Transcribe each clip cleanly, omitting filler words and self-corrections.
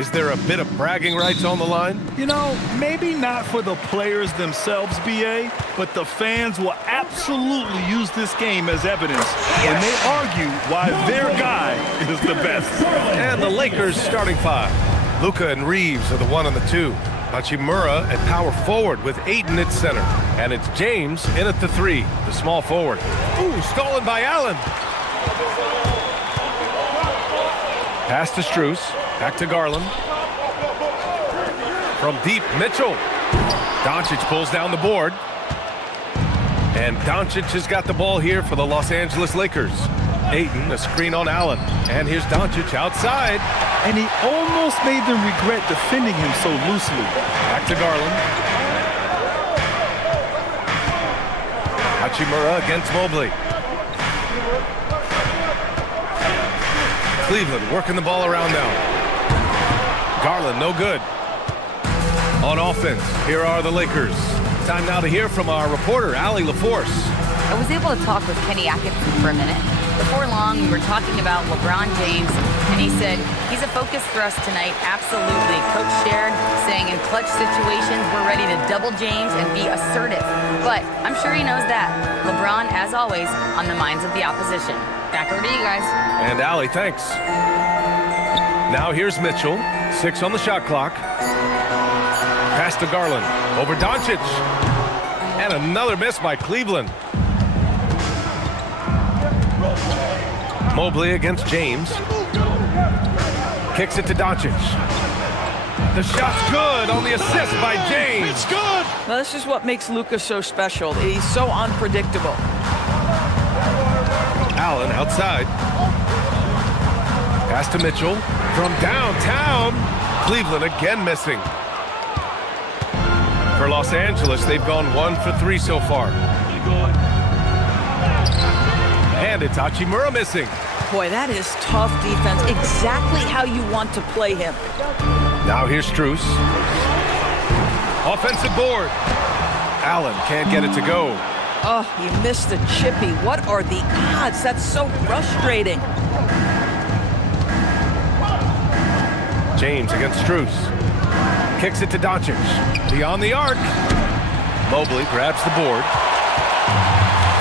Is there a bit of bragging rights on the line? You know, maybe not for the players themselves, B.A., but the fans will absolutely use this game as evidence when they argue why their guy is the best. And the Lakers starting five. Luka and Reeves are the 1 and the 2. Hachimura at power forward with Ayton at center. And it's James in at the 3, the small forward. Ooh, stolen by Allen. Pass to Strus. Back to Garland. From deep, Mitchell. Doncic pulls down the board. And Doncic has got the ball here for the Los Angeles Lakers. Ayton, a screen on Allen. And here's Doncic outside. And he almost made them regret defending him so loosely. Back to Garland. Hachimura against Mobley. Cleveland working the ball around now. Garland, no good. On offense, here are the Lakers. Time now to hear from our reporter, Allie LaForce. I was able to talk with Kenny Atkinson for a minute. Before long, we were talking about LeBron James, and he said, he's a focus for us tonight, absolutely. Coach shared, saying in clutch situations, we're ready to double James and be assertive. But I'm sure he knows that. LeBron, as always, on the minds of the opposition. Back over to you guys. And Allie, thanks. Now here's Mitchell, 6 on the shot clock. Pass to Garland, over Doncic. And another miss by Cleveland. Mobley against James. Kicks it to Doncic. The shot's good on the assist by James. It's good! Now, this is what makes Luka so special. He's so unpredictable. Allen outside. Pass to Mitchell. From downtown. Cleveland again missing. For Los Angeles, they've gone 1 for 3 so far. And it's Hachimura missing. Boy, that is tough defense. Exactly how you want to play him. Now here's Strus. Offensive board. Allen can't get it to go. Oh, he missed the chippy. What are the odds? That's so frustrating. James against Strus. Kicks it to Doncic. Beyond the arc. Mobley grabs the board.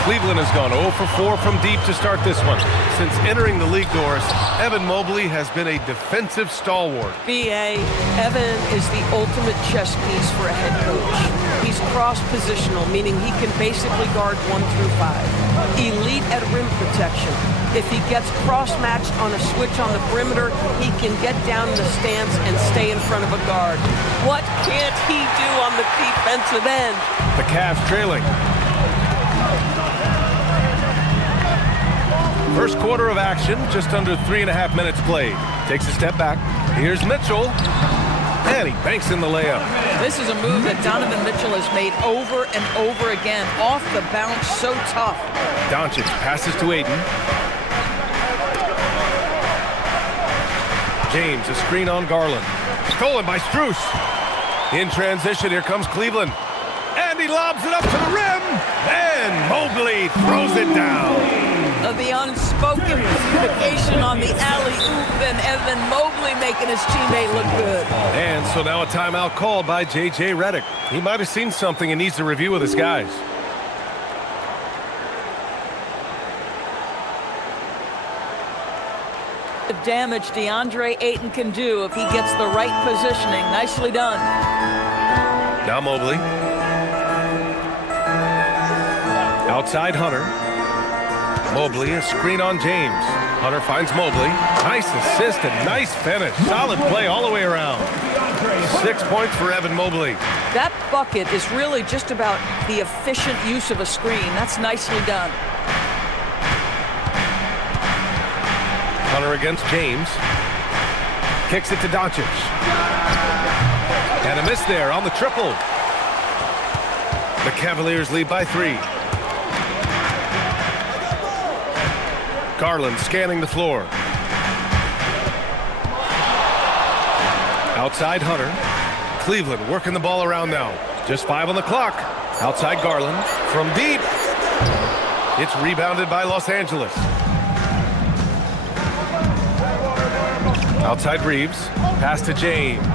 Cleveland has gone 0 for 4 from deep to start this one. Since entering the league doors, Evan Mobley has been a defensive stalwart. B.A., Evan is the ultimate chess piece for a head coach. He's cross-positional, meaning he can basically guard 1 through 5. Elite at rim protection. If he gets cross-matched on a switch on the perimeter, he can get down in the stance and stay in front of a guard. What can't he do on the defensive end? The Cavs trailing. First quarter of action, just under 3.5 minutes played. Takes a step back. Here's Mitchell. And he banks in the layup. This is a move that Donovan Mitchell has made over and over again. Off the bounce, so tough. Doncic passes to Ayton. James, a screen on Garland. Stolen by Strus. In transition, here comes Cleveland. And he lobs it up to the rim. And Mobley throws it down. The unspoken communication on the alley-oop, and Evan Mobley making his teammate look good. And so now a timeout called by J.J. Redick. He might have seen something and needs to review with his guys. The damage DeAndre Ayton can do if he gets the right positioning. Nicely done. Now Mobley. Outside Hunter. Mobley, a screen on James. Hunter finds Mobley. Nice assist and nice finish. Solid play all the way around. 6 points for Evan Mobley. That bucket is really just about the efficient use of a screen. That's nicely done. Hunter against James. Kicks it to Doncic. And a miss there on the triple. The Cavaliers lead by 3. Garland scanning the floor. Outside Hunter. Cleveland working the ball around now. Just 5 on the clock. Outside Garland. From deep. It's rebounded by Los Angeles. Outside Reeves. Pass to James.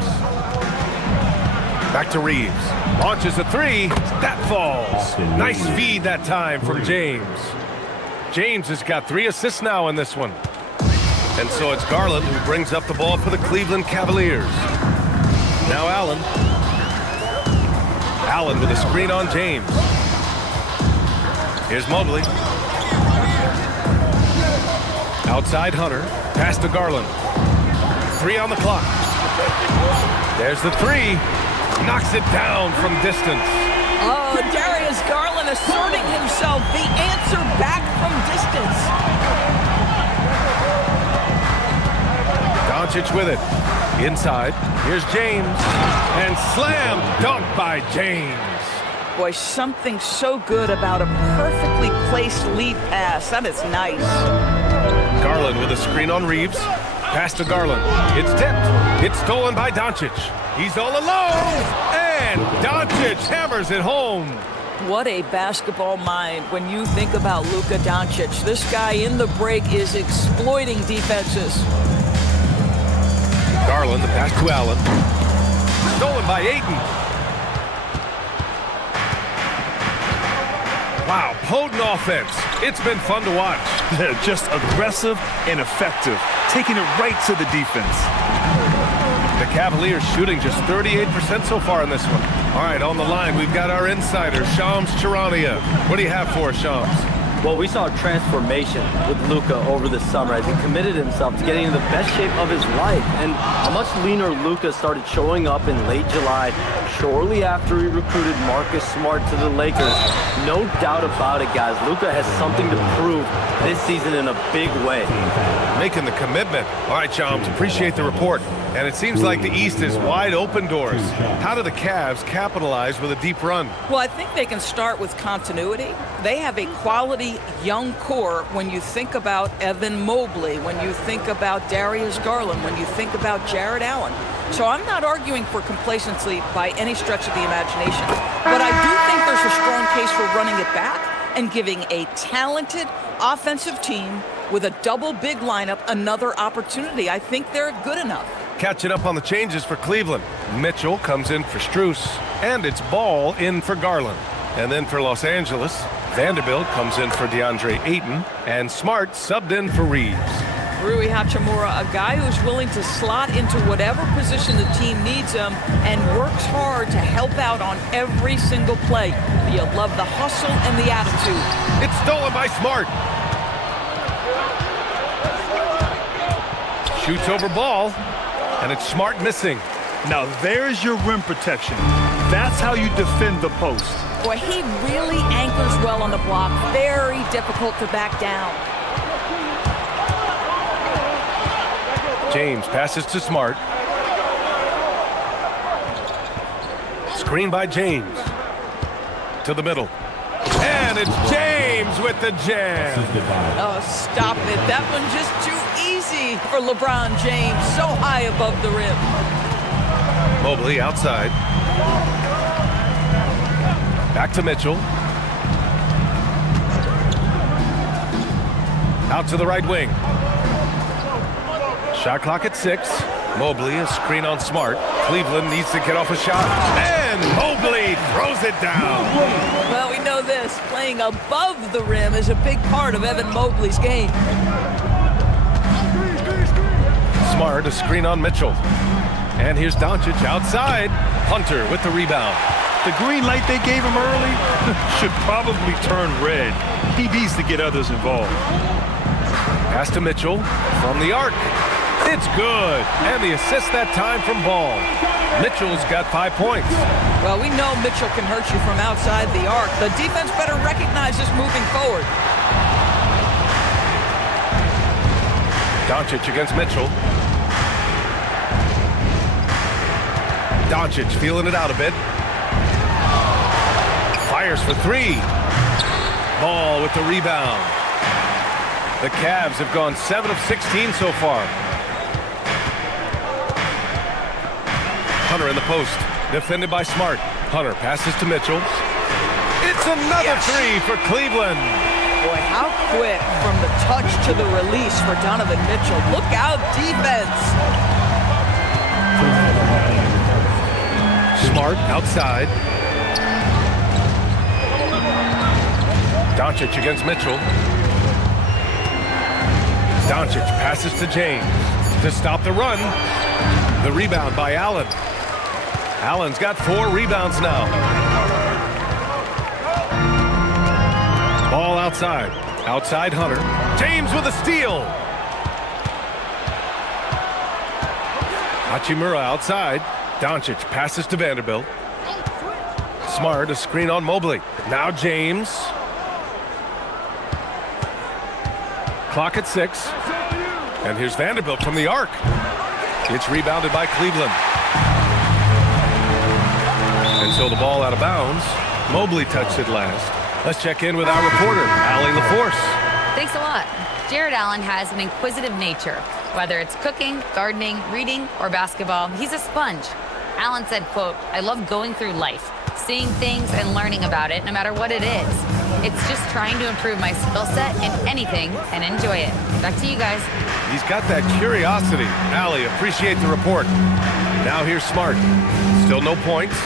Back to Reeves. Launches a three. That falls. Nice feed that time from James. James has got 3 assists now in this one. And so it's Garland who brings up the ball for the Cleveland Cavaliers. Now Allen. Allen with a screen on James. Here's Mobley. Outside Hunter. Pass to Garland. 3 on the clock. There's the 3. Knocks it down from distance. Oh, Darius Garland asserting himself. The answer back from distance. Doncic with it. Inside. Here's James. And slam dunk by James. Boy, something so good about a perfectly placed lead pass. That is nice. Garland with a screen on Reeves. Pass to Garland. It's tipped. It's stolen by Doncic. He's all alone. And Doncic hammers it home. What a basketball mind when you think about Luka Doncic. This guy in the break is exploiting defenses. Garland, the pass to Allen. Stolen by Ayton. Wow, potent offense. It's been fun to watch. Just aggressive and effective, taking it right to the defense. The Cavaliers shooting just 38% so far in this one. All right, on the line, we've got our insider, Shams Charania. What do you have for us, Shams? Well, we saw a transformation with Luka over the summer as he committed himself to getting in the best shape of his life. And a much leaner Luka started showing up in late July, shortly after he recruited Marcus Smart to the Lakers. No doubt about it, guys. Luka has something to prove this season in a big way. Making the commitment. All right, Shams, appreciate the report. And it seems like the East is wide open doors. How do the Cavs capitalize with a deep run? Well, I think they can start with continuity. They have a quality young core when you think about Evan Mobley, when you think about Darius Garland, when you think about Jared Allen. So I'm not arguing for complacency by any stretch of the imagination. But I do think there's a strong case for running it back and giving a talented offensive team with a double big lineup another opportunity. I think they're good enough. Catching up on the changes for Cleveland. Mitchell comes in for Strus, and it's Ball in for Garland. And then for Los Angeles, Vanderbilt comes in for DeAndre Ayton, and Smart subbed in for Reeves. Rui Hachimura, a guy who's willing to slot into whatever position the team needs him and works hard to help out on every single play. You love the hustle and the attitude. It's stolen by Smart. Shoots over Ball. And it's Smart missing. Now there's your rim protection. That's how you defend the post. Boy, he really anchors well on the block. Very difficult to back down. James passes to Smart. Screen by James. To the middle. And it's James with the jam. Oh, stop it. That one just too easy for LeBron James. So high above the rim. Mobley outside. Back to Mitchell. Out to the right wing. Shot clock at 6. Mobley, a screen on Smart. Cleveland needs to get off a shot. And Mobley throws it down. Well, we know this. Playing above the rim is a big part of Evan Mobley's game. Smart, a screen on Mitchell. And here's Doncic outside. Hunter with the rebound. The green light they gave him early should probably turn red. He needs to get others involved. Pass to Mitchell from the arc. It's good. And the assist that time from Ball. Mitchell's got 5 points. Well, we know Mitchell can hurt you from outside the arc. The defense better recognize this moving forward. Doncic against Mitchell. Doncic feeling it out a bit. Fires for 3. Ball with the rebound. The Cavs have gone 7 of 16 so far. Hunter in the post. Defended by Smart. Hunter passes to Mitchell. It's another 3 for Cleveland. Boy, how quick from the touch to the release for Donovan Mitchell. Look out, defense. Smart outside. Doncic against Mitchell. Doncic passes to James to stop the run. The rebound by Allen. Allen's got 4 rebounds now. Ball outside. Outside Hunter. James with a steal. Hachimura outside. Doncic passes to Vanderbilt. Smart, a screen on Mobley. Now James. Clock at 6. And here's Vanderbilt from the arc. It's rebounded by Cleveland. And so the ball out of bounds. Mobley touched it last. Let's check in with our reporter, Allie LaForce. Thanks a lot. Jared Allen has an inquisitive nature. Whether it's cooking, gardening, reading, or basketball, he's a sponge. Allen said, quote, "I love going through life, seeing things and learning about it no matter what it is. It's just trying to improve my skill set in anything and enjoy it." Back to you guys. He's got that curiosity. Allie, appreciate the report. Now here's Smart. Still no points.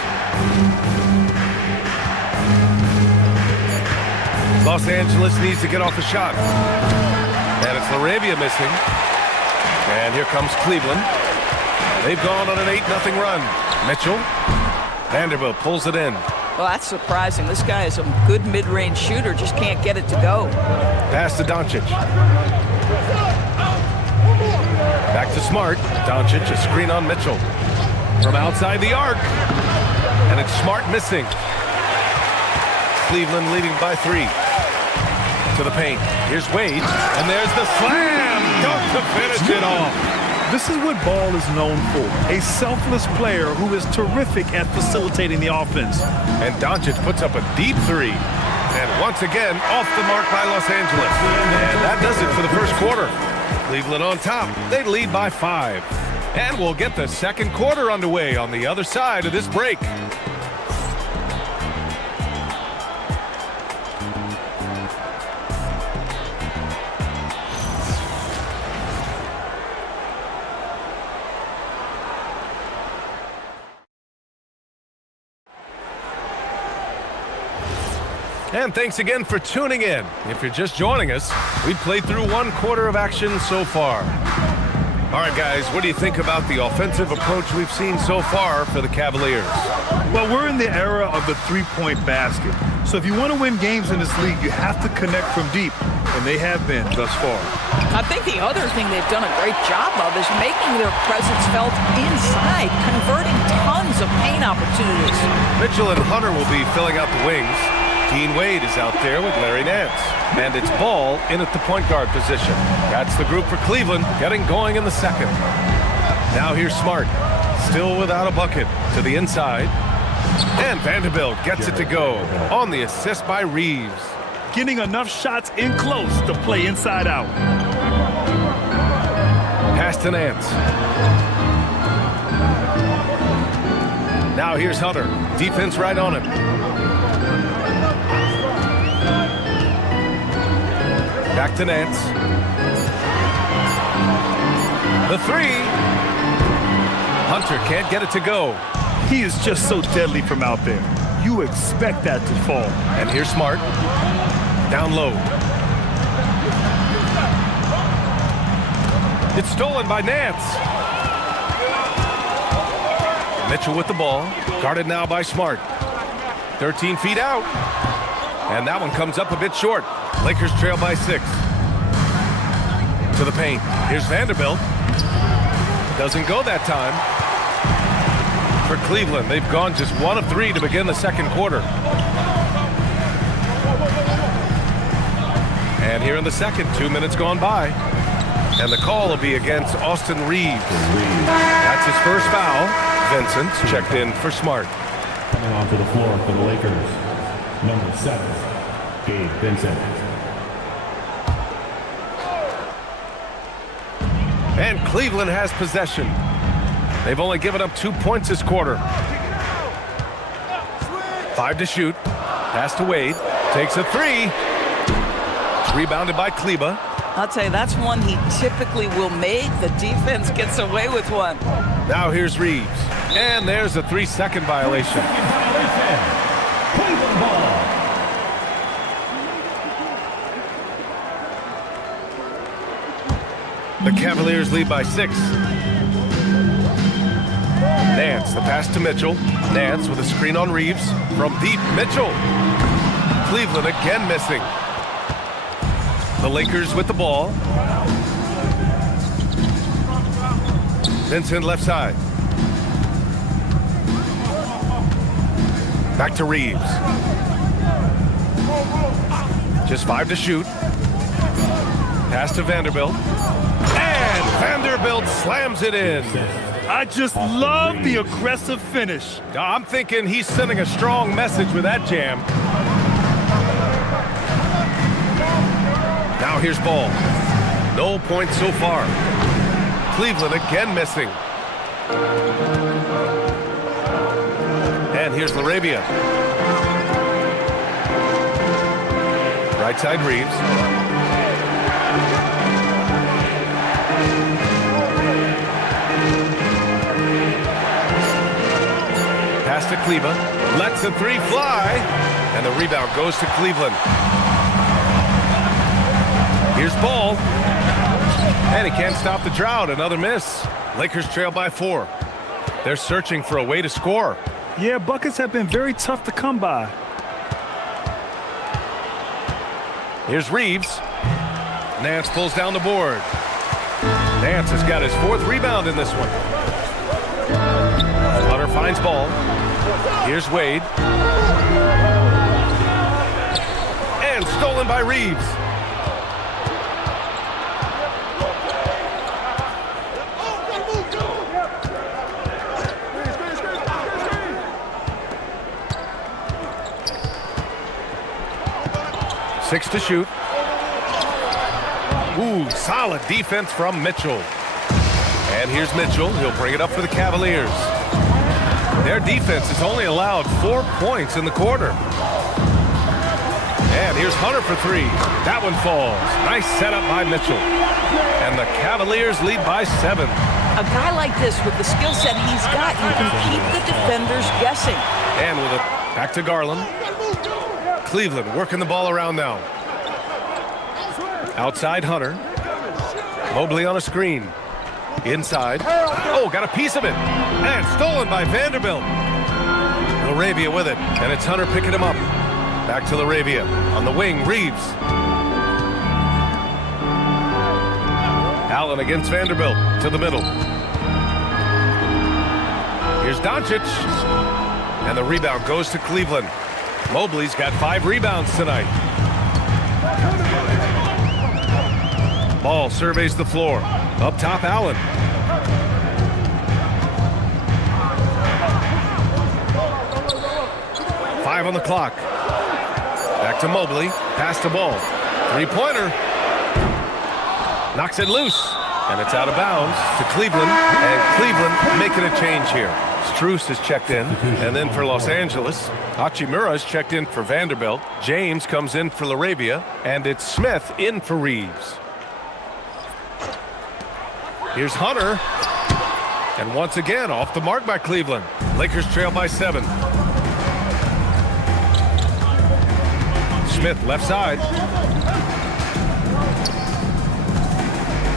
Los Angeles needs to get off a shot. And it's Laravia missing. And here comes Cleveland. They've gone on an 8-0 run. Mitchell. Vanderbilt pulls it in. Well, that's surprising. This guy is a good mid-range shooter, just can't get it to go. Pass to Doncic. Back to Smart. Doncic, a screen on Mitchell. From outside the arc. And it's Smart missing. Cleveland leading by 3. To the paint. Here's Wade. And there's the slam. Dunk to finish it off. This is what Ball is known for. A selfless player who is terrific at facilitating the offense. And Doncic puts up a deep 3. And once again, off the mark by Los Angeles. And that does it for the first quarter. Cleveland on top. They lead by 5. And we'll get the second quarter underway on the other side of this break. And thanks again for tuning in. If you're just joining us, we've played through 1 quarter of action so far. All right, guys, what do you think about the offensive approach we've seen so far for the Cavaliers? Well, we're in the era of the three-point basket. So if you want to win games in this league, you have to connect from deep, and they have been thus far. I think the other thing they've done a great job of is making their presence felt inside, converting tons of paint opportunities. Mitchell and Hunter will be filling out the wings. Dean Wade is out there with Larry Nance. And it's Ball in at the point guard position. That's the group for Cleveland, getting going in the second. Now here's Smart, still without a bucket, to the inside. And Vanderbilt gets it to go on the assist by Reeves. Getting enough shots in close to play inside out. Pass to Nance. Now here's Hunter. Defense right on him. Back to Nance. The 3. Hunter can't get it to go. He is just so deadly from out there. You expect that to fall. And here's Smart. Down low. It's stolen by Nance. Mitchell with the ball. Guarded now by Smart. 13 feet out. And that one comes up a bit short. Lakers trail by 6. To the paint. Here's Vanderbilt. Doesn't go that time. For Cleveland, they've gone just 1 of 3 to begin the second quarter. And here in the second, 2 minutes gone by. And the call will be against Austin Reeves. That's his first foul. Vincent checked in for Smart. Coming onto the floor for the Lakers, number 7, Gabe Vincent. And Cleveland has possession. They've only given up 2 points this quarter. 5 to shoot. Pass to Wade. Takes a 3. It's rebounded by Kleba. I'll tell you, that's one he typically will make. The defense gets away with one. Now here's Reeves. And there's a 3-second violation. Cleveland ball. The Cavaliers lead by 6. Nance, the pass to Mitchell. Nance with a screen on Reeves. From deep, Mitchell. Cleveland again missing. The Lakers with the ball. Vincent left side. Back to Reeves. Just 5 to shoot. Pass to Vanderbilt. And Vanderbilt slams it in. I just love the aggressive finish. I'm thinking he's sending a strong message with that jam. Now here's Ball. No points so far. Cleveland again missing. And here's LaRavia. Right side Reeves. Pass to Cleva. Lets the 3 fly. And the rebound goes to Cleveland. Here's Ball. And he can't stop the drought. Another miss. Lakers trail by 4. They're searching for a way to score. Yeah, buckets have been very tough to come by. Here's Reeves. Nance pulls down the board. Nance has got his 4th rebound in this one. Hunter finds Ball. Here's Wade. And stolen by Reeves. Six to shoot. Ooh, solid defense from Mitchell. And here's Mitchell. He'll bring it up for the Cavaliers. Their defense has only allowed 4 points in the quarter. And here's Hunter for 3. That one falls. Nice setup by Mitchell. And the Cavaliers lead by 7. A guy like this, with the skill set he's got, you can keep the defenders guessing. And with it back to Garland. Cleveland working the ball around now. Outside Hunter. Mobley on a screen. Inside. Oh, got a piece of it. And stolen by Vanderbilt. LaRavia with it. And it's Hunter picking him up. Back to LaRavia. On the wing, Reeves. Allen against Vanderbilt. To the middle. Here's Doncic. And the rebound goes to Cleveland. Mobley's got 5 rebounds tonight. Ball surveys the floor. Up top, Allen. Five on the clock. Back to Mobley. Pass the ball. 3-pointer. Knocks it loose. And it's out of bounds to Cleveland. And Cleveland making a change here. Strus has checked in. And then for Los Angeles, Hachimura has checked in for Vanderbilt. James comes in for LaRavia. And it's Smith in for Reeves. Here's Hunter. And once again, off the mark by Cleveland. Lakers trail by 7. Smith, left side.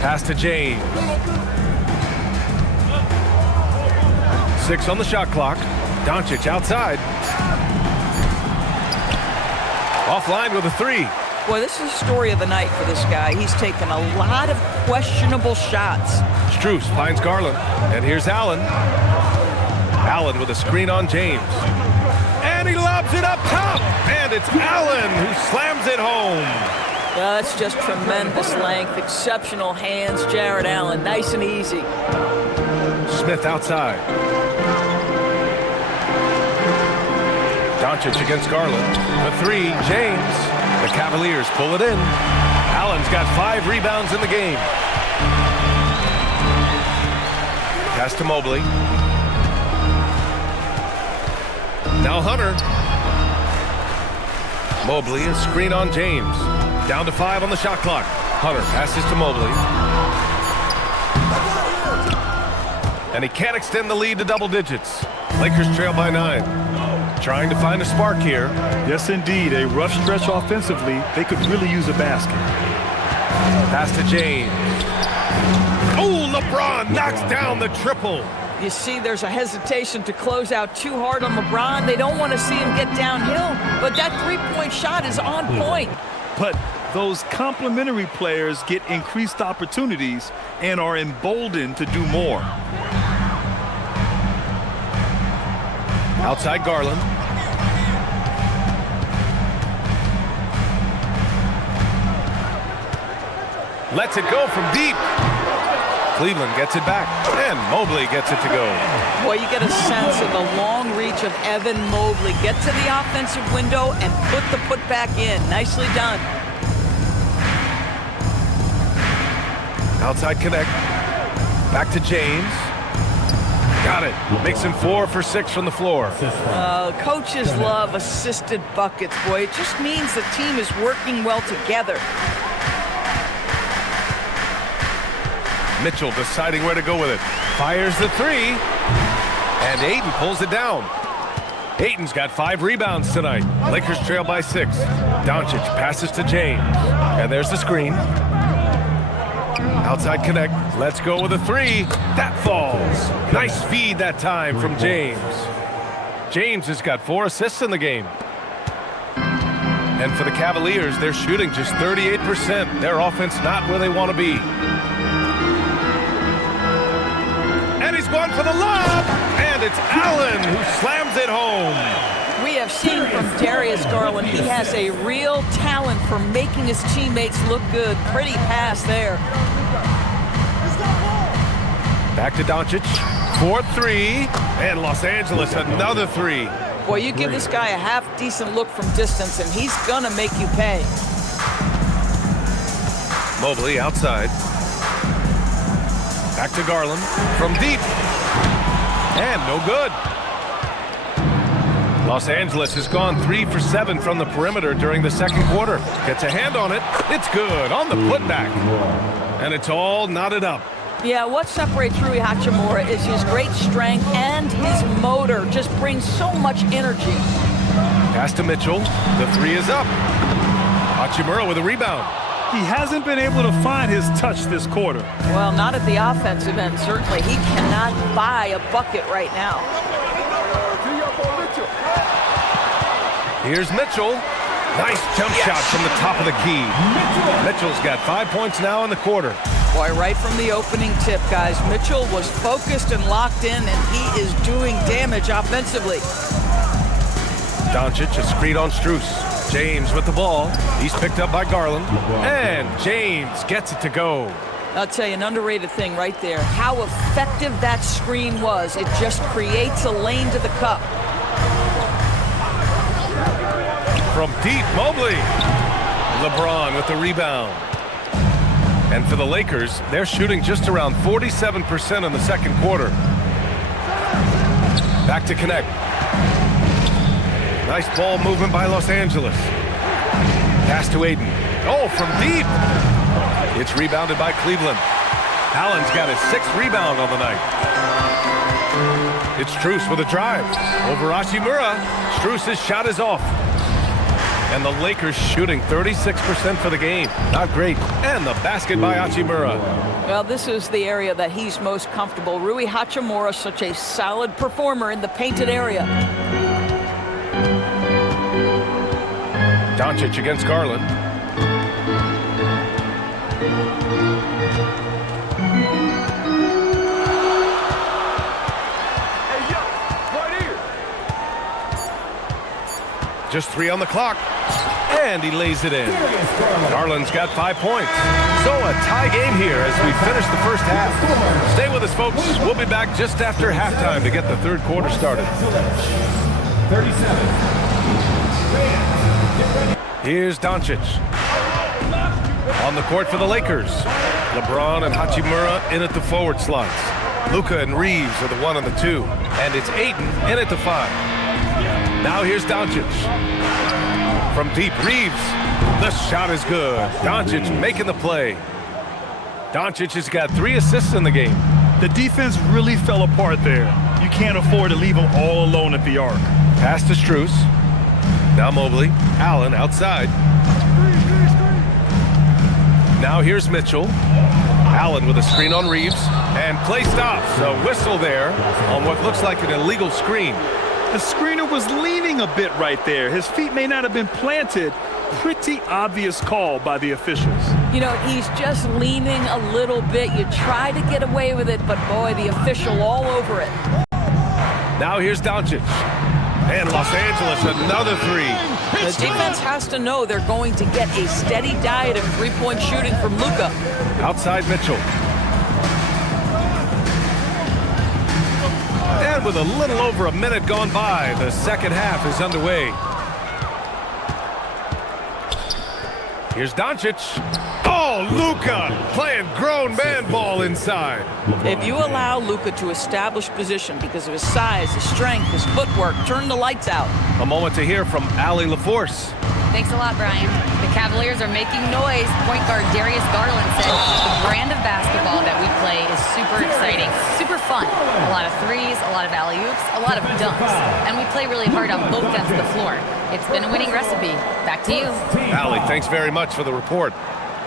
Pass to James. 6 on the shot clock. Doncic outside. Offline with a 3. Boy, this is the story of the night for this guy. He's taken a lot of questionable shots. Strus finds Garland. And here's Allen. Allen with a screen on James. And he lobs it up top. And it's Allen who slams it home. That's just tremendous length, exceptional hands. Jared Allen, nice and easy. Smith outside. Doncic against Garland. The 3, James. The Cavaliers pull it in. Allen's got 5 rebounds in the game. Pass to Mobley. Now Hunter. Mobley, a screen on James. Down to 5 on the shot clock. Hunter passes to Mobley. And he can't extend the lead to double digits. Lakers trail by 9. Trying to find a spark here. Yes, indeed. A rough stretch offensively. They could really use a basket. Pass to James. Oh, LeBron knocks down the triple. You see, there's a hesitation to close out too hard on LeBron. They don't want to see him get downhill, but that three-point shot is on point. But those complementary players get increased opportunities and are emboldened to do more. Outside Garland. Lets it go from deep. Cleveland gets it back, and Mobley gets it to go. Boy, you get a sense of the long reach of Evan Mobley. Get to the offensive window and put the putback in. Nicely done. Outside connect. Back to James. Got it. Makes him 4 for 6 from the floor. Coaches love assisted buckets, boy. It just means the team is working well together. Mitchell deciding where to go with it. Fires the 3. And Ayton pulls it down. Ayton's got 5 rebounds tonight. Lakers trail by 6. Doncic passes to James. And there's the screen. Outside connect. Let's go with a 3. That falls. Nice feed that time from James. James has got 4 assists in the game. And for the Cavaliers, they're shooting just 38%. Their offense not where they want to be. And he's going for the lob. And it's Allen who slams it home. We have seen from Darius Garland, he has a real talent for making his teammates look good. Pretty pass there. Back to Doncic. 4-3. And Los Angeles another 3. Boy, you give this guy a half-decent look from distance, and he's going to make you pay. Mobley outside. Back to Garland. From deep. And no good. Los Angeles has gone 3 for 7 from the perimeter during the second quarter. Gets a hand on it. It's good on the putback. And it's all knotted up. Yeah, what separates Rui Hachimura is his great strength and his motor. Just brings so much energy. Pass to Mitchell. The 3 is up. Hachimura with a rebound. He hasn't been able to find his touch this quarter. Well, not at the offensive end, certainly. He cannot buy a bucket right now. Here's Mitchell. Nice jump shot from the top of the key. Mitchell's got 5 points now in the quarter. Boy, right from the opening tip, guys, Mitchell was focused and locked in, and he is doing damage offensively. Doncic, a screen on Strus. James with the ball. He's picked up by Garland. And James gets it to go. I'll tell you, an underrated thing right there. How effective that screen was. It just creates a lane to the cup. From deep, Mobley. LeBron with the rebound. And for the Lakers, they're shooting just around 47% in the second quarter. Back to connect. Nice ball movement by Los Angeles. Pass to Ayton. Oh, from deep. It's rebounded by Cleveland. Allen's got his 6th rebound on the night. It's Strus with a drive. Over Hachimura. Strus' shot is off. And the Lakers shooting 36% for the game. Not great. And the basket by Hachimura. Well, this is the area that he's most comfortable. Rui Hachimura, such a solid performer in the painted area. Doncic against Garland. Just 3 on the clock. And he lays it in. Garland's got 5 points. So a tie game here as we finish the first half. Stay with us, folks. We'll be back just after halftime to get the third quarter started. 37. Here's Doncic. On the court for the Lakers. LeBron and Hachimura in at the forward slots. Luka and Reeves are the 1 and the 2. And it's Ayton in at the 5. Now here's Doncic. From deep, Reeves. The shot is good. Doncic making the play. Doncic has got 3 assists in the game. The defense really fell apart there. You can't afford to leave them all alone at the arc. Pass to Strus. Now Mobley. Allen outside. Now here's Mitchell. Allen with a screen on Reeves. And play stops. A whistle there on what looks like an illegal screen. The screener was leaning a bit right there. His feet may not have been planted. Pretty obvious call by the officials. You know, he's just leaning a little bit. You try to get away with it, but boy, the official all over it. Now here's Doncic. And Los Angeles, another three. The defense has to know they're going to get a steady diet of three-point shooting from Luka. Outside Mitchell. And with a little over a minute gone by, the second half is underway. Here's Doncic. Oh, Luka playing grown man ball inside. If you allow Luka to establish position because of his size, his strength, his footwork, turn the lights out. A moment to hear from Allie LaForce. Thanks a lot, Brian. The Cavaliers are making noise. Point guard Darius Garland said the brand of basketball that we play is super exciting, super fun. A lot of threes, a lot of alley-oops, a lot of dunks. And we play really hard on both ends of the floor. It's been a winning recipe. Back to you. Allie, thanks very much for the report.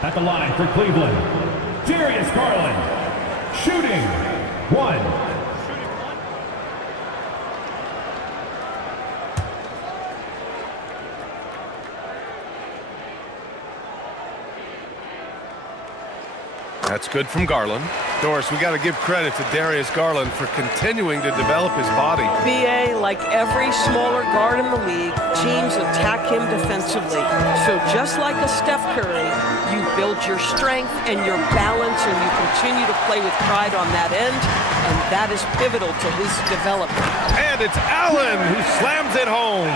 At the line for Cleveland, Darius Garland, shooting 1. That's good from Garland. Doris, we got to give credit to Darius Garland for continuing to develop his body. BA, like every smaller guard in the league, teams attack him defensively. So just like a Steph Curry, you build your strength and your balance, and you continue to play with pride on that end, and that is pivotal to his development. And it's Allen who slams it home.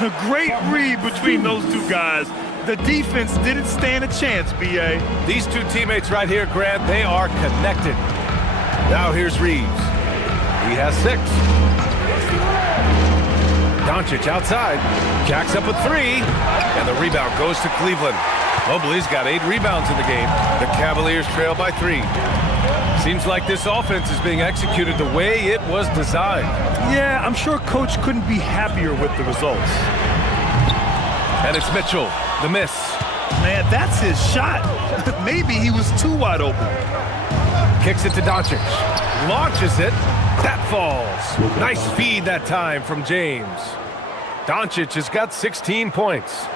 A great read between those two guys. The defense didn't stand a chance, B.A. These two teammates right here, Grant, they are connected. Now here's Reeves. He has 6. Doncic outside. Jacks up a 3. And the rebound goes to Cleveland. Mobley's got 8 rebounds in the game. The Cavaliers trail by 3. Seems like this offense is being executed the way it was designed. Yeah, I'm sure Coach couldn't be happier with the results. And it's Mitchell. The miss. Man, that's his shot. Maybe he was too wide open. Kicks it to Doncic. Launches it. That falls. Nice feed that time from James. Doncic has got 16 points.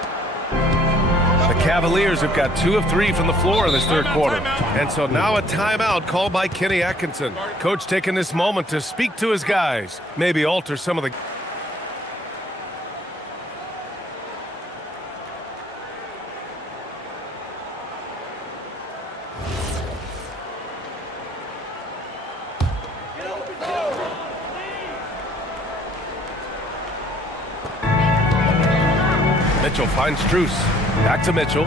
The Cavaliers have got 2 of 3 from the floor in this third quarter. And so now a timeout called by Kenny Atkinson. Coach taking this moment to speak to his guys. Maybe alter some of the... Mitchell finds Strus. Back to Mitchell.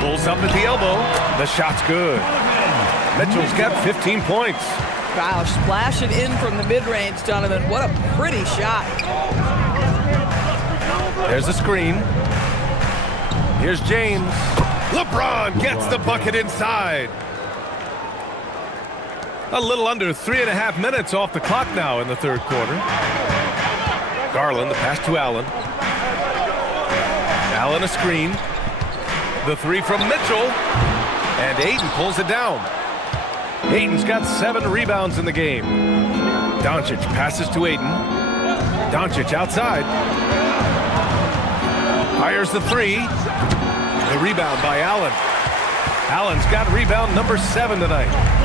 Pulls up at the elbow. The shot's good. Mitchell's got 15 points. Wow, splash it in from the mid-range, Donovan. What a pretty shot. There's a screen. Here's James. LeBron gets the bucket inside. A little under 3.5 minutes off the clock now in the third quarter. Garland, the pass to Allen. Allen a screen. The 3 from Mitchell. And Ayton pulls it down. Ayton's got 7 rebounds in the game. Doncic passes to Ayton. Doncic outside. Fires the 3. The rebound by Allen. Allen's got rebound number 7 tonight.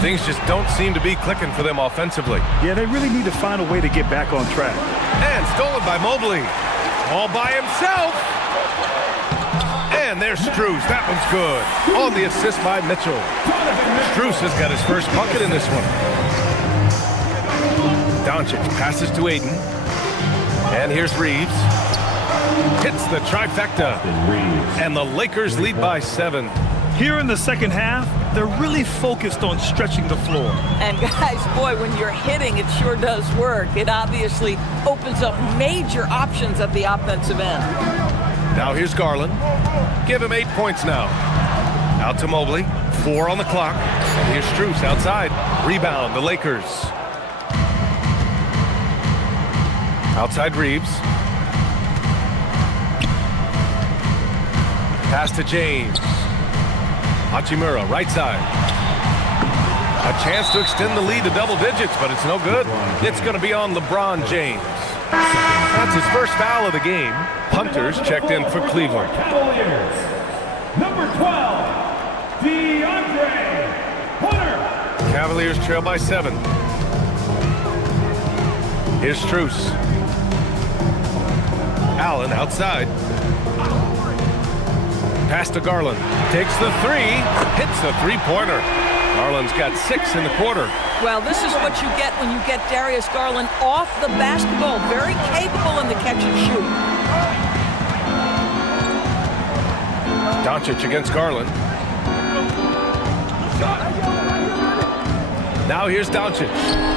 Things just don't seem to be clicking for them offensively. Yeah, they really need to find a way to get back on track. And stolen by Mobley. All by himself. And there's Strus. That one's good. On the assist by Mitchell. Strus has got his first bucket in this one. Doncic passes to Ayton. And here's Reeves. Hits the trifecta. And the Lakers lead by 7. Here in the second half, they're really focused on stretching the floor. And guys, boy, when you're hitting, it sure does work. It obviously opens up major options at the offensive end. Now here's Garland. Give him 8 points now. Out to Mobley. 4 on the clock. And here's Strus outside. Rebound, the Lakers. Outside Reeves. Pass to James. Hachimura, right side. A chance to extend the lead to double digits, but it's no good. It's going to be on LeBron James. That's his first foul of the game. Hunters checked in for Cleveland. Cavaliers, number 12, DeAndre Hunter. Cavaliers trail by 7. Here's Strus. Allen outside. Pass to Garland. Takes the 3. Hits a three-pointer. Garland's got 6 in the quarter. Well, this is what you get when you get Darius Garland off the basketball. Very capable in the catch and shoot. Doncic against Garland. Now here's Doncic.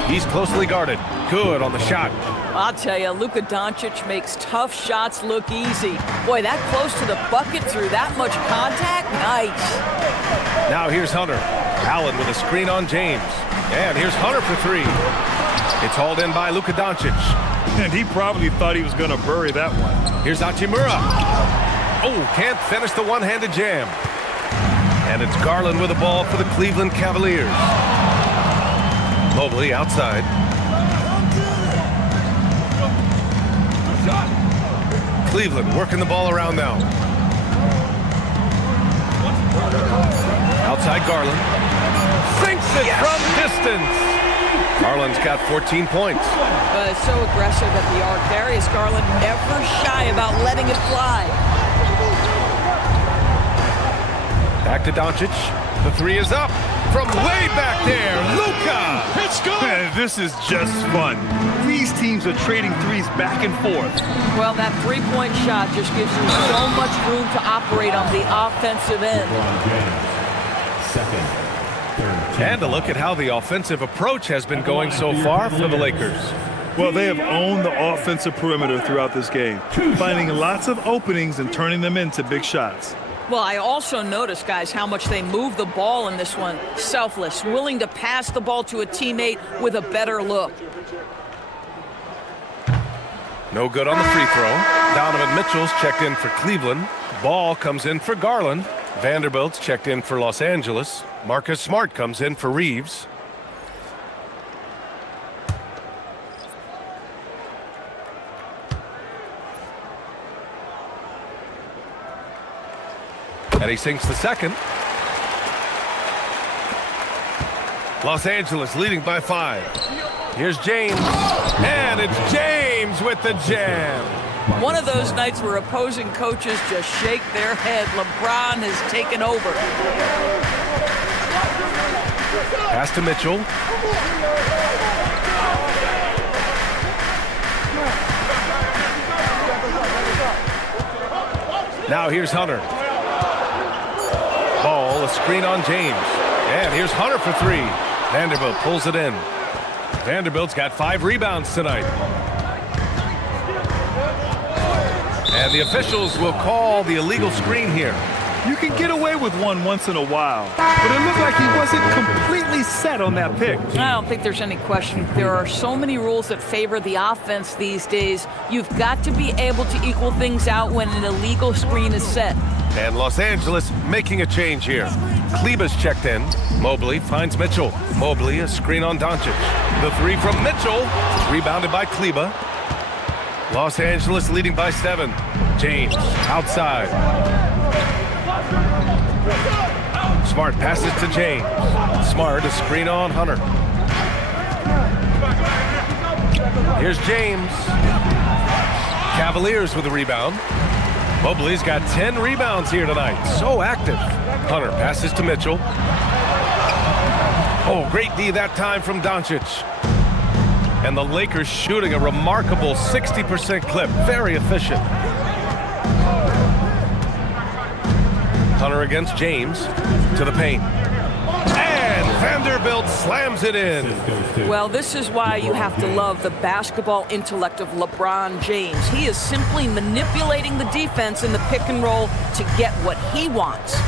He's closely guarded. Good on the shot. I'll tell you, Luka Doncic makes tough shots look easy. Boy, that close to the bucket through that much contact, nice. Now here's Hunter. Allen with a screen on James. And here's Hunter for 3. It's hauled in by Luka Doncic. And he probably thought he was going to bury that one. Here's Hachimura. Oh, can't finish the one-handed jam. And it's Garland with the ball for the Cleveland Cavaliers. Mobley outside. Cleveland working the ball around now. Outside Garland. Sinks it from distance. Garland's got 14 points. So aggressive at the arc. Darius Garland never shy about letting it fly. Back to Doncic. The 3 is up. From way back there, Luka! It's good! Man, this is just fun. These teams are trading threes back and forth. Well, that three-point shot just gives you so much room to operate on the offensive end. LeBron James, second, third. And a look at how the offensive approach has been going so far for the Lakers. Well, they have owned the offensive perimeter throughout this game, finding lots of openings and turning them into big shots. Well, I also noticed, guys, how much they move the ball in this one. Selfless, willing to pass the ball to a teammate with a better look. No good on the free throw. Donovan Mitchell's checked in for Cleveland. Ball comes in for Garland. Vanderbilt's checked in for Los Angeles. Marcus Smart comes in for Reeves. And he sinks the second. Los Angeles leading by 5. Here's James. And it's James with the jam. One of those nights where opposing coaches just shake their head. LeBron has taken over. Pass to Mitchell. Now here's Hunter. Ball, a screen on James. And here's Hunter for 3. Vanderbilt pulls it in. Vanderbilt's got 5 rebounds tonight. And the officials will call the illegal screen here. You can get away with one once in a while, but it looked like he wasn't completely set on that pick. I don't think there's any question. There are so many rules that favor the offense these days. You've got to be able to equal things out when an illegal screen is set. And Los Angeles making a change here. Kleba's checked in. Mobley finds Mitchell. Mobley, a screen on Doncic. The 3 from Mitchell, rebounded by Kleba. Los Angeles leading by 7. James outside. Smart passes to James. Smart, a screen on Hunter. Here's James. Cavaliers with the rebound. Mobley's got 10 rebounds here tonight. So active. Hunter passes to Mitchell. Oh, great D that time from Doncic. And the Lakers shooting a remarkable 60% clip. Very efficient. Hunter against James to the paint. And Vanderbilt slams it in. Well, this is why you have to love the basketball intellect of LeBron James. He is simply manipulating the defense in the pick and roll to get what he wants.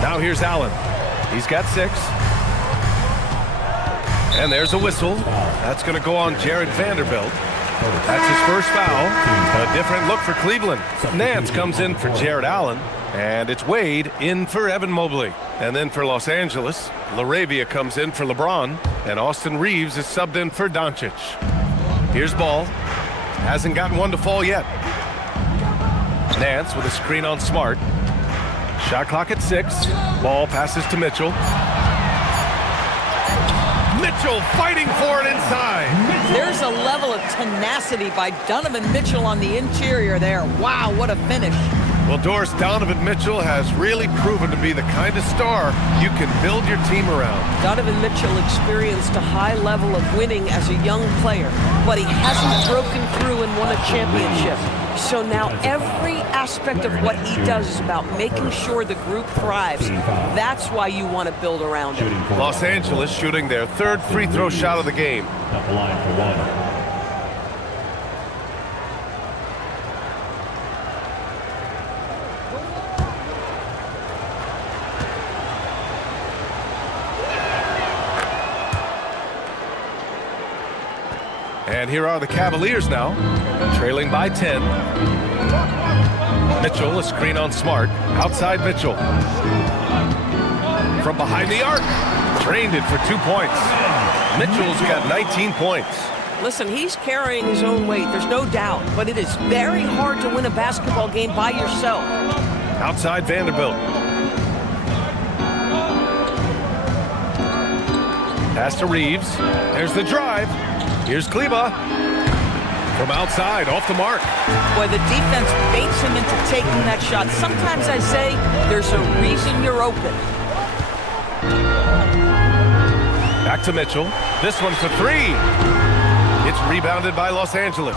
Now here's Allen. He's got 6. And there's a whistle. That's going to go on Jared Vanderbilt. That's his first foul. A different look for Cleveland. Nance comes in for Jared Allen. And it's Wade in for Evan Mobley. And then for Los Angeles, LaRavia comes in for LeBron. And Austin Reeves is subbed in for Doncic. Here's Ball. Hasn't gotten one to fall yet. Nance with a screen on Smart. Shot clock at 6. Ball passes to Mitchell. Mitchell fighting for it inside. There's a level of tenacity by Donovan Mitchell on the interior there. Wow, what a finish. Well, Doris, Donovan Mitchell has really proven to be the kind of star you can build your team around. Donovan Mitchell experienced a high level of winning as a young player, but he hasn't broken through and won a championship. So now every aspect of what he does is about making sure the group thrives. That's why you want to build around him. Los Angeles shooting their 3rd free throw shot of the game. At the line for 1. And here are the Cavaliers now, trailing by 10. Mitchell, a screen on Smart. Outside Mitchell. From behind the arc. Drained it for 2 points. Mitchell's got 19 points. Listen, he's carrying his own weight, there's no doubt, but it is very hard to win a basketball game by yourself. Outside Vanderbilt. Pass to Reeves. There's the drive. Here's Kleba. From outside, off the mark. Boy, the defense baits him into taking that shot. Sometimes I say there's a reason you're open. Back to Mitchell. This one for 3. It's rebounded by Los Angeles.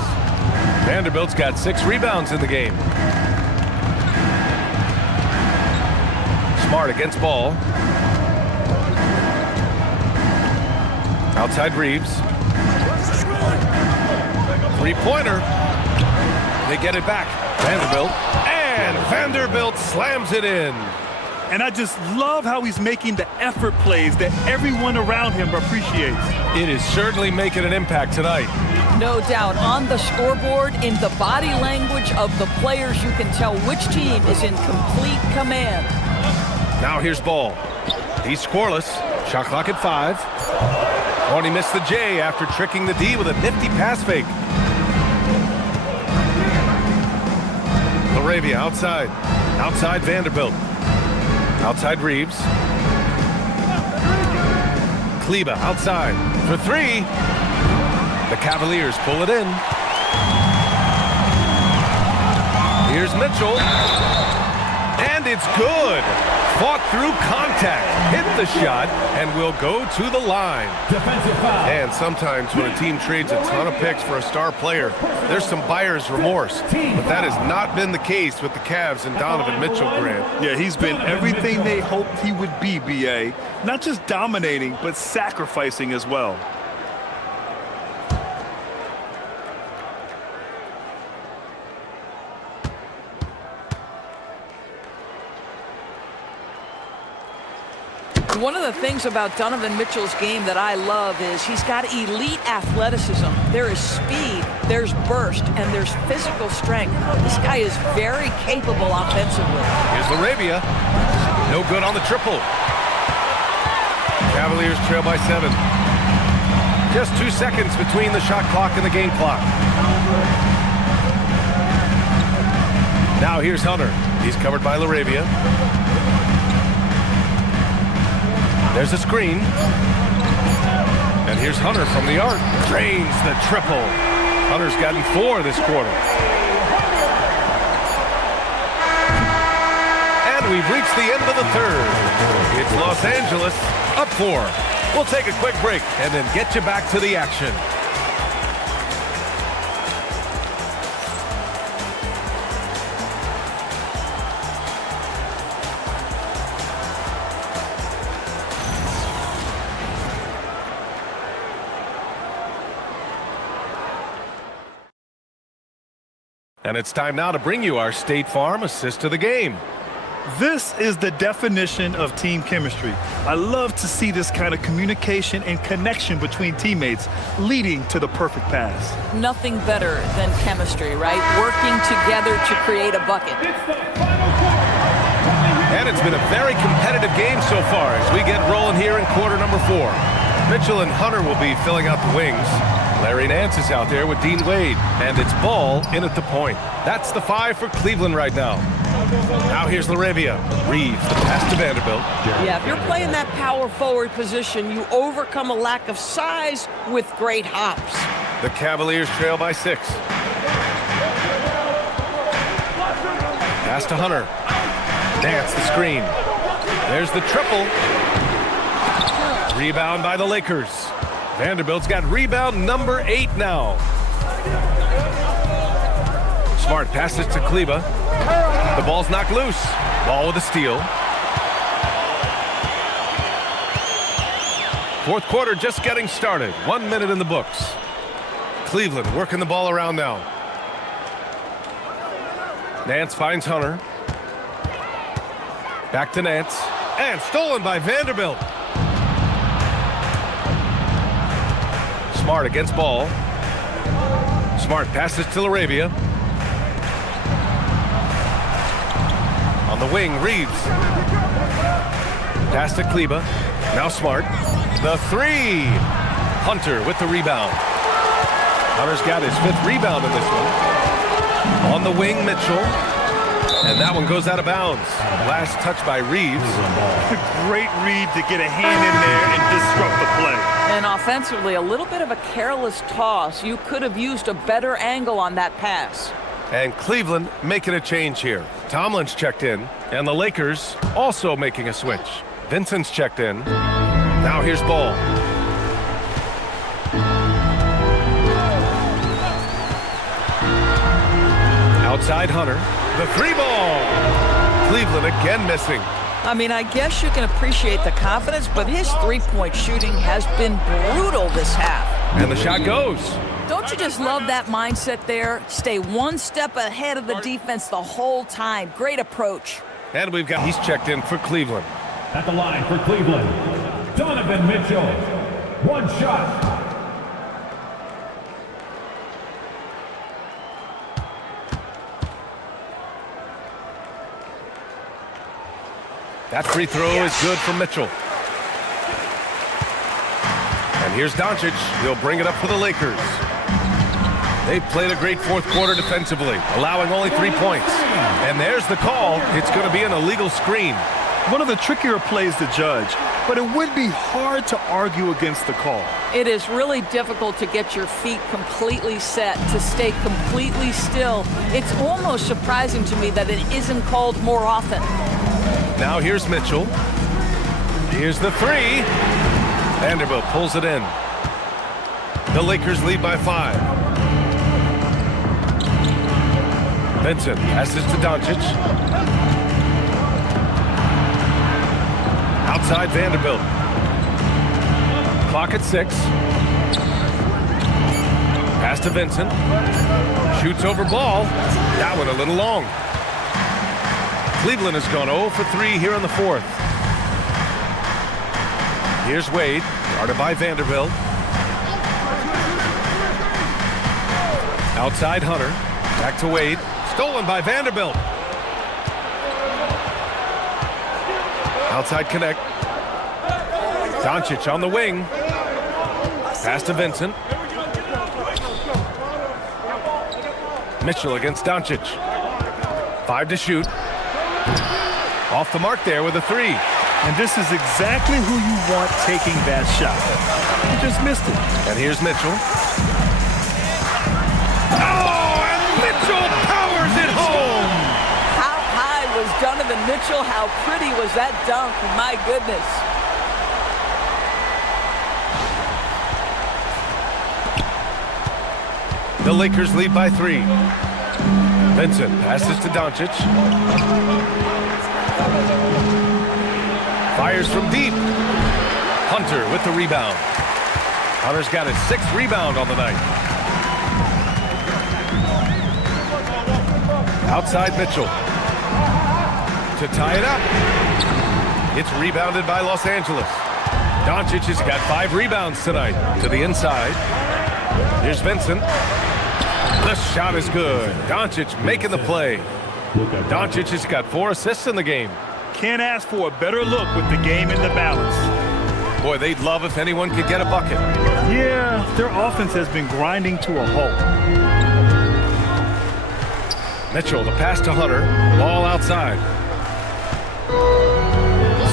Vanderbilt's got 6 rebounds in the game. Smart against Ball. Outside Reeves. 3-pointer. They get it back. Vanderbilt. And Vanderbilt slams it in. And I just love how he's making the effort plays that everyone around him appreciates. It is certainly making an impact tonight. No doubt. On the scoreboard, in the body language of the players, you can tell which team is in complete command. Now here's Ball. He's scoreless. Shot clock at 5. Oh, and he missed the J after tricking the D with a nifty pass fake. LaRavia outside. Outside Vanderbilt. Outside Reeves. Kleba outside for 3. The Cavaliers pull it in. Here's Mitchell. And it's good. Fought through contact, hit the shot, and will go to the line. Defensive foul. And sometimes when a team trades a ton of picks for a star player, there's some buyer's remorse. But that has not been the case with the Cavs and Donovan Mitchell, Grant. Yeah, he's been everything they hoped he would be, B.A. Not just dominating, but sacrificing as well. One of the things about Donovan Mitchell's game that I love is he's got elite athleticism. There is speed, there's burst, and there's physical strength. This guy is very capable offensively. Here's LaRavia. No good on the triple. Cavaliers trail by 7. Just 2 seconds between the shot clock and the game clock. Now here's Hunter. He's covered by LaRavia. There's a screen. And here's Hunter from the arc. Drains the triple. Hunter's gotten 4 this quarter. And we've reached the end of the 3rd. It's Los Angeles up 4. We'll take a quick break and then get you back to the action. And it's time now to bring you our State Farm assist of the game. This is the definition of team chemistry. I love to see this kind of communication and connection between teammates leading to the perfect pass. Nothing better than chemistry, right? Working together to create a bucket. And it's been a very competitive game so far as we get rolling here in quarter number 4. Mitchell and Hunter will be filling out the wings. Larry Nance is out there with Dean Wade, and it's Ball in at the point. That's the 5 for Cleveland right now. Now here's Laravia. Reeves, the pass to Vanderbilt. Yeah, if you're playing that power forward position, you overcome a lack of size with great hops. The Cavaliers trail by 6. Pass to Hunter. Nance the screen. There's the triple. Rebound by the Lakers. Vanderbilt's got rebound number 8 now. Smart passes to Kleba. The ball's knocked loose. Ball with a steal. Fourth quarter just getting started. 1 minute in the books. Cleveland working the ball around now. Nance finds Hunter. Back to Nance. And stolen by Vanderbilt. Smart against Ball. Smart passes to Laravia. On the wing, Reeves. Pass to Kleba. Now Smart. The 3. Hunter with the rebound. Hunter's got his 5th rebound in this one. On the wing, Mitchell. And that one goes out of bounds. Last touch by Reeves. Great read to get a hand in there and disrupt the play. And offensively, a little bit of a careless toss. You could have used a better angle on that pass. And Cleveland making a change here. Tomlin's checked in, and the Lakers also making a switch. Vincent's checked in. Now here's Ball. Outside Hunter. The 3 ball. Cleveland again missing. I mean, I guess you can appreciate the confidence, but his three-point shooting has been brutal this half. And the shot goes. Don't you just love that mindset there? Stay one step ahead of the defense the whole time. Great approach. And he's checked in for Cleveland. At the line for Cleveland, Donovan Mitchell. 1 shot. That free throw is good for Mitchell. And here's Doncic. He'll bring it up for the Lakers. They've played a great fourth quarter defensively, allowing only 3 points. And there's the call. It's going to be an illegal screen. One of the trickier plays to judge, but it would be hard to argue against the call. It is really difficult to get your feet completely set, to stay completely still. It's almost surprising to me that it isn't called more often. Now here's Mitchell. Here's the 3. Vanderbilt pulls it in. The Lakers lead by 5. Vincent passes to Doncic. Outside Vanderbilt. Clock at 6. Pass to Vincent. Shoots over Ball. That one a little long. Cleveland has gone 0 for 3 here in the fourth. Here's Wade, guarded by Vanderbilt. Outside Hunter, back to Wade, stolen by Vanderbilt. Outside connect. Doncic on the wing. Pass to Vincent. Mitchell against Doncic. 5 to shoot. Off the mark there with a 3. And this is exactly who you want taking that shot. He just missed it. And here's Mitchell. Oh, and Mitchell powers it home! How high was Donovan Mitchell? How pretty was that dunk? My goodness. The Lakers lead by 3. Vincent passes to Doncic. Fires from deep. Hunter with the rebound. Hunter's got his 6th rebound on the night. Outside Mitchell. To tie it up. It's rebounded by Los Angeles. Doncic has got 5 rebounds tonight. To the inside. Here's Vincent. The shot is good. Doncic making the play. Doncic has got 4 assists in the game. Can't ask for a better look with the game in the balance. Boy, they'd love if anyone could get a bucket. Yeah, their offense has been grinding to a halt. Mitchell, the pass to Hunter. Ball outside.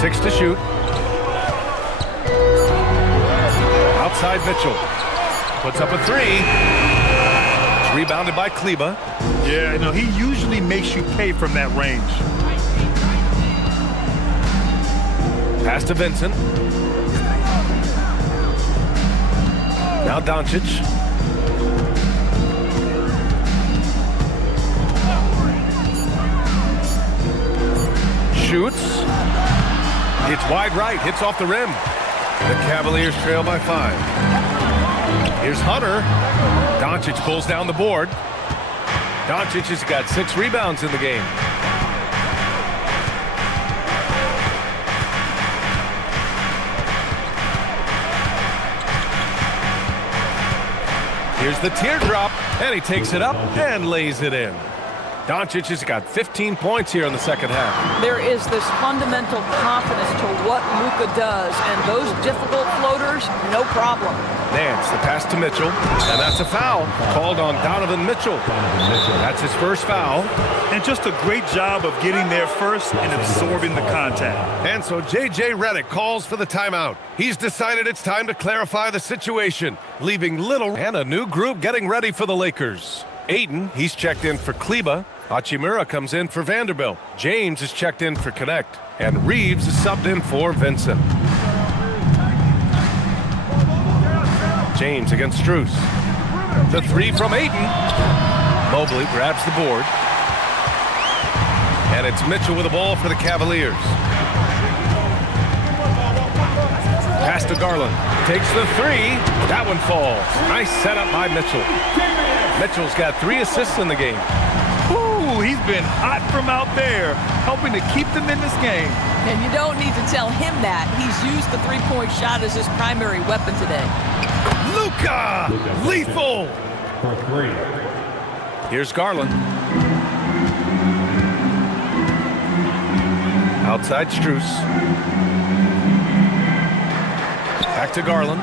6 to shoot. Outside Mitchell. Puts up a 3. It's rebounded by Kleba. Yeah, no, he usually makes you pay from that range. Pass to Vincent. Now Doncic. Shoots. It's wide right. Hits off the rim. The Cavaliers trail by 5. Here's Hunter. Doncic pulls down the board. Doncic has got 6 rebounds in the game. Here's the teardrop, and he takes it up and lays it in. Doncic has got 15 points here in the second half. There is this fundamental confidence to what Luka does, and those difficult floaters, no problem. Nance, the pass to Mitchell, and that's a foul called on Donovan Mitchell. That's his first foul. And just a great job of getting there first and absorbing the contact. And so J.J. Redick calls for the timeout. He's decided it's time to clarify the situation, leaving little and a new group getting ready for the Lakers. Ayton, he's checked in for Kleba. Hachimura comes in for Vanderbilt. James is checked in for Connect. And Reeves is subbed in for Vincent. James against Strus. The 3 from Ayton. Mobley grabs the board. And it's Mitchell with the ball for the Cavaliers. Pass to Garland. Takes the 3. That one falls. Nice setup by Mitchell. Mitchell's got 3 assists in the game. Ooh, he's been hot from out there, helping to keep them in this game. And you don't need to tell him that. He's used the three-point shot as his primary weapon today. Luka! Lethal! For 3. Here's Garland. Outside Strus. Back to Garland.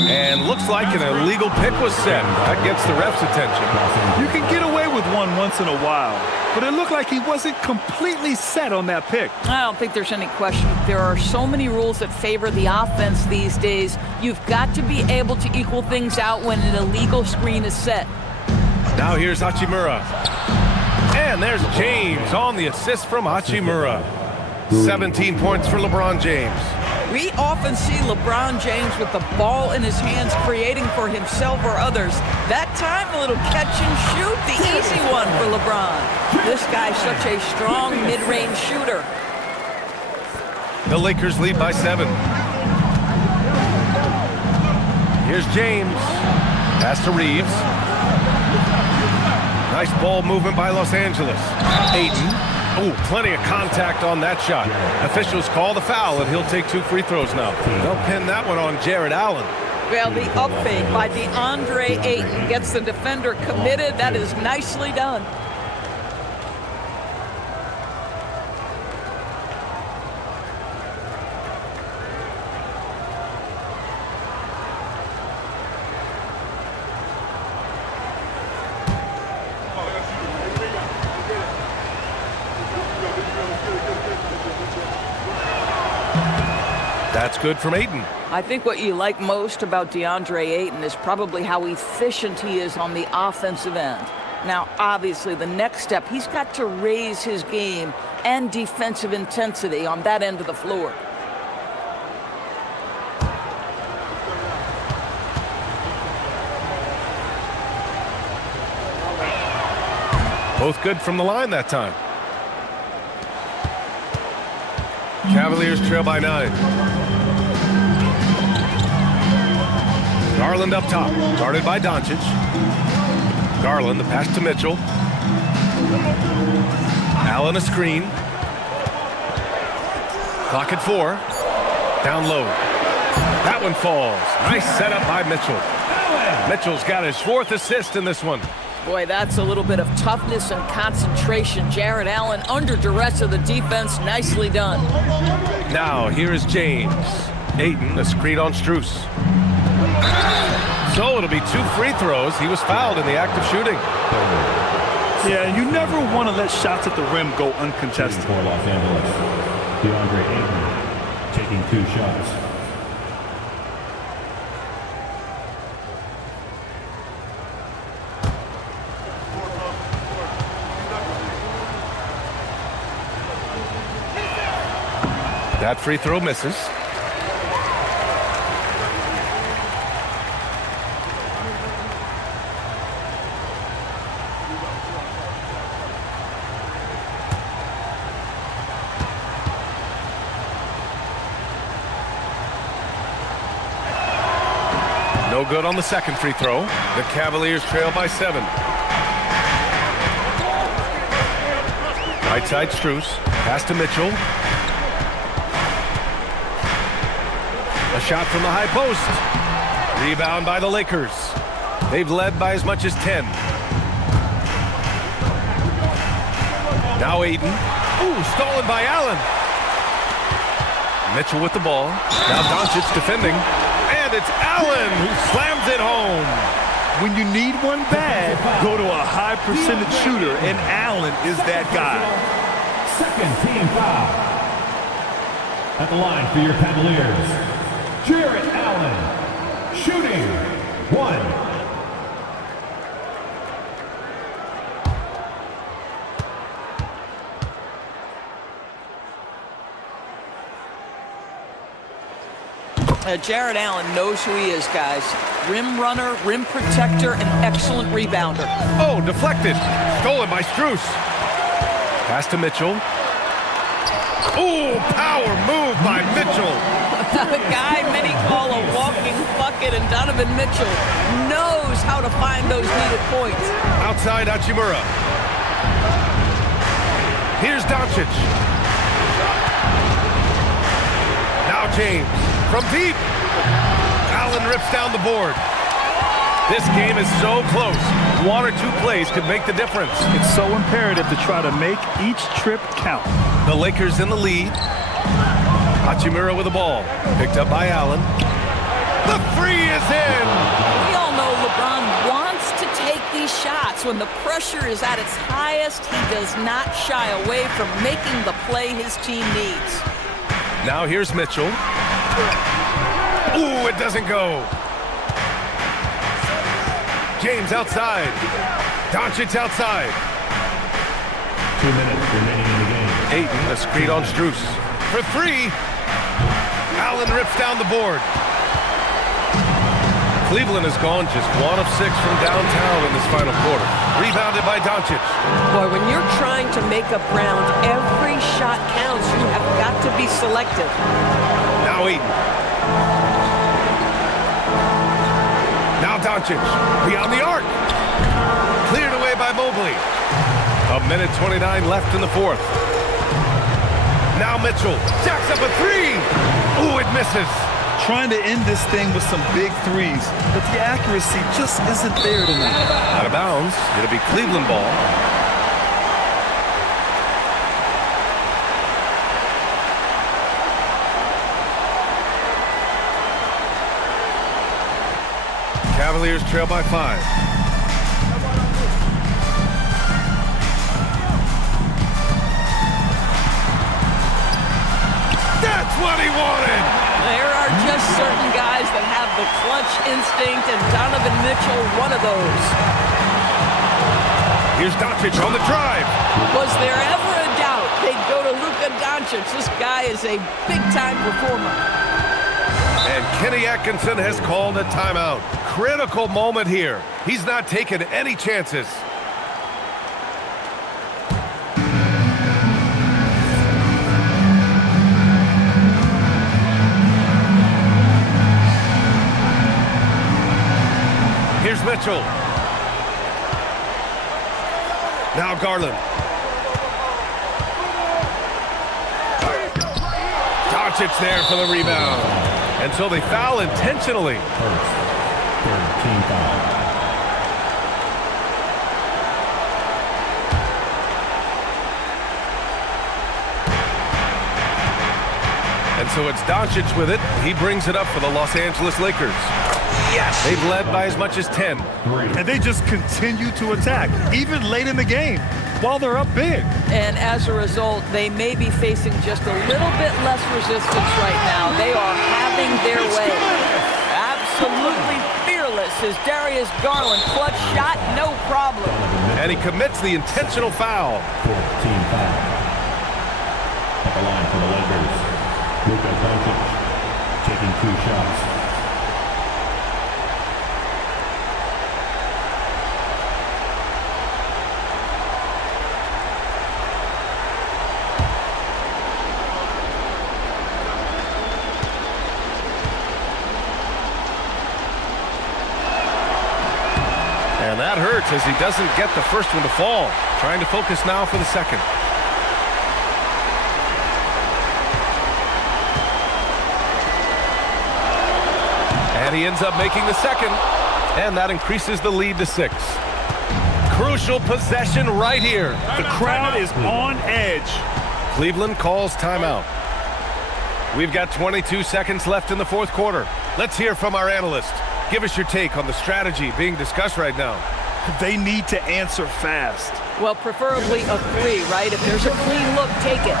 And looks like an illegal pick was set. That gets the ref's attention. You can get away with one once in a while, but it looked like he wasn't completely set on that pick. I don't think there's any question. There are so many rules that favor the offense these days. You've got to be able to equal things out when an illegal screen is set. Now here's Hachimura. And there's James on the assist from Hachimura. 17 points for LeBron James. We often see LeBron James with the ball in his hands creating for himself or others. That time, a little catch and shoot, the easy one for LeBron. This guy's such a strong mid-range shooter. The Lakers lead by 7. Here's James. Pass to Reeves. Nice ball movement by Los Angeles. Ayton. Oh, plenty of contact on that shot. Officials call the foul, and he'll take 2 free throws now. They'll pin that one on Jared Allen. Well, the up fake by DeAndre Ayton gets the defender committed. That is nicely done. That's good from Ayton. I think what you like most about DeAndre Ayton is probably how efficient he is on the offensive end. Now, obviously, the next step, he's got to raise his game and defensive intensity on that end of the floor. Both good from the line that time. Cavaliers trail by 9. Garland up top, guarded by Doncic. Garland, the pass to Mitchell. Allen a screen. Clock at 4. Down low. That one falls. Nice setup by Mitchell. Mitchell's got his 4th assist in this one. Boy, that's a little bit of toughness and concentration. Jarrett Allen under duress of the defense. Nicely done. Now, here is James. Ayton, a screen on Strus. So it'll be 2 free throws. He was fouled in the act of shooting. Yeah, you never want to let shots at the rim go uncontested. For Los Angeles, DeAndre Ayton taking 2 shots. That free throw misses. No good on the second free throw. The Cavaliers trail by 7. Right side Strus. Pass to Mitchell. A shot from the high post. Rebound by the Lakers. They've led by as much as 10. Now Ayton. Ooh, stolen by Allen. Mitchell with the ball. Now Doncic defending. And it's Allen who slams it home. When you need one bad, go to a high percentage shooter, and Allen is that guy. Second team foul. At the line for your Cavaliers, Jarrett Allen, shooting 1. Jarrett Allen knows who he is, guys. Rim runner, rim protector, and excellent rebounder. Oh, deflected. Stolen by Strus. Pass to Mitchell. Ooh, power move by Mitchell. A guy many call a walking bucket, and Donovan Mitchell knows how to find those needed points. Outside Hachimura. Here's Doncic. Now James. From deep. Allen rips down the board. This game is so close. 1 or 2 plays could make the difference. It's so imperative to try to make each trip count. The Lakers in the lead. Hachimura with the ball. Picked up by Allen. The three is in. We all know LeBron wants to take these shots. When the pressure is at its highest, he does not shy away from making the play his team needs. Now here's Mitchell. Ooh, it doesn't go. James outside. Doncic outside. 2 minutes remaining in the game. Ayton, a screen on Strus. For 3. Allen rips down the board. Cleveland has gone just 1 of 6 from downtown in this final quarter. Rebounded by Doncic. Boy, when you're trying to make up ground, every shot counts. You have got to be selective. Now Ayton. Now Doncic. Beyond the arc. Cleared away by Mobley. 1:29 left in the fourth. Now Mitchell. Jacks up a 3. Ooh, it misses. Trying to end this thing with some big threes, but the accuracy just isn't there tonight. Out of bounds. It'll be Cleveland ball. Cavaliers trail by 5. That's what he wanted! There are just certain guys that have the clutch instinct, and Donovan Mitchell, one of those. Here's Doncic on the drive. Was there ever a doubt they'd go to Luka Doncic? This guy is a big-time performer. And Kenny Atkinson has called a timeout. Critical moment here. He's not taking any chances. Here's Mitchell. Now Garland. Doncic there for the rebound. And so they foul intentionally. First, third team foul. And so it's Doncic with it. He brings it up for the Los Angeles Lakers. Yes! They've led by as much as 10. And they just continue to attack, even late in the game, while they're up big. And as a result, they may be facing just a little bit less resistance right now. They are having their way. Absolutely fearless is Darius Garland. Clutch shot, no problem. And he commits the intentional foul. Fourth team foul. At the line for the Lakers, Luka Doncic taking 2 shots. And that hurts as he doesn't get the first one to fall. Trying to focus now for the second. And he ends up making the second. And that increases the lead to 6. Crucial possession right here. The crowd is on edge. Cleveland calls timeout. We've got 22 seconds left in the fourth quarter. Let's hear from our analyst. Give us your take on the strategy being discussed right now. They need to answer fast. Well, preferably a 3, right? If there's a clean look, take it.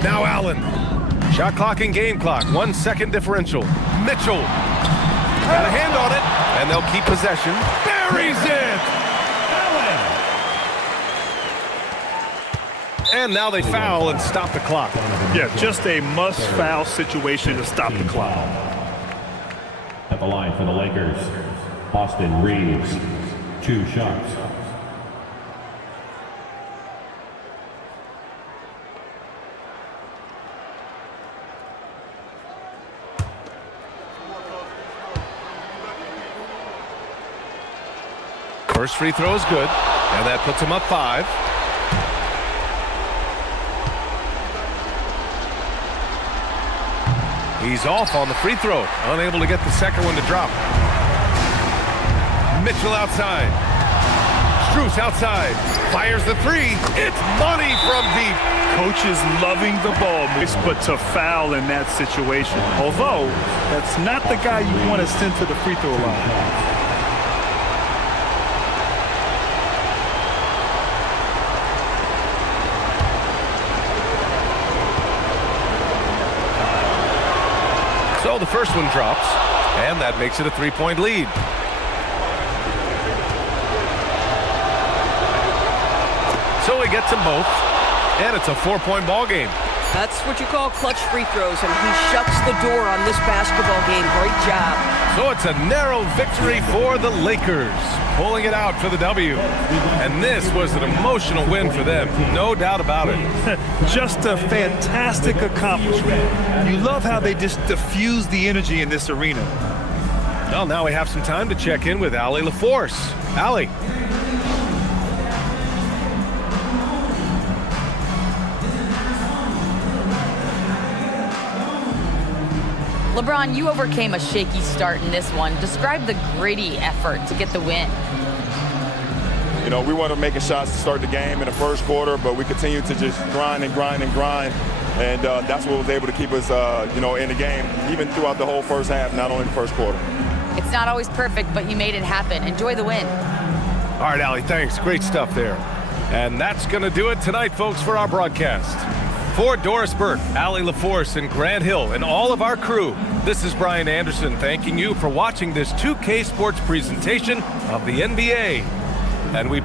Now Allen. Shot clock and game clock. 1 second differential. Mitchell. Got a hand on it. And they'll keep possession. Buries it! And now they foul and stop the clock. Yeah, just a must-foul situation to stop the clock. At the line for the Lakers, Austin Reeves, 2 shots. First free throw is good, and that puts him up 5. He's off on the free throw, unable to get the second one to drop. Mitchell outside. Strus outside. Fires the 3. It's money from deep. Coach is loving the ball, but to foul in that situation. Although, that's not the guy you want to send to the free throw line. So the first one drops, and that makes it a 3-point lead. So he gets them both, and it's a 4-point ball game. That's what you call clutch free throws, and he shuts the door on this basketball game. Great job. So it's a narrow victory for the Lakers, pulling it out for the W. And this was an emotional win for them, no doubt about it. Just a fantastic accomplishment. You love how they just diffuse the energy in this arena. Well, now we have some time to check in with Allie LaForce. Allie. LeBron, you overcame a shaky start in this one. Describe the gritty effort to get the win. You know, we wanted to make shots to start the game in the first quarter, but we continued to just grind and grind and grind. And that's what was able to keep us, in the game, even throughout the whole first half, not only the first quarter. It's not always perfect, but you made it happen. Enjoy the win. All right, Allie, thanks. Great stuff there. And that's going to do it tonight, folks, for our broadcast. For Doris Burke, Allie LaForce, and Grant Hill, and all of our crew, this is Brian Anderson thanking you for watching this 2K Sports presentation of the NBA. And we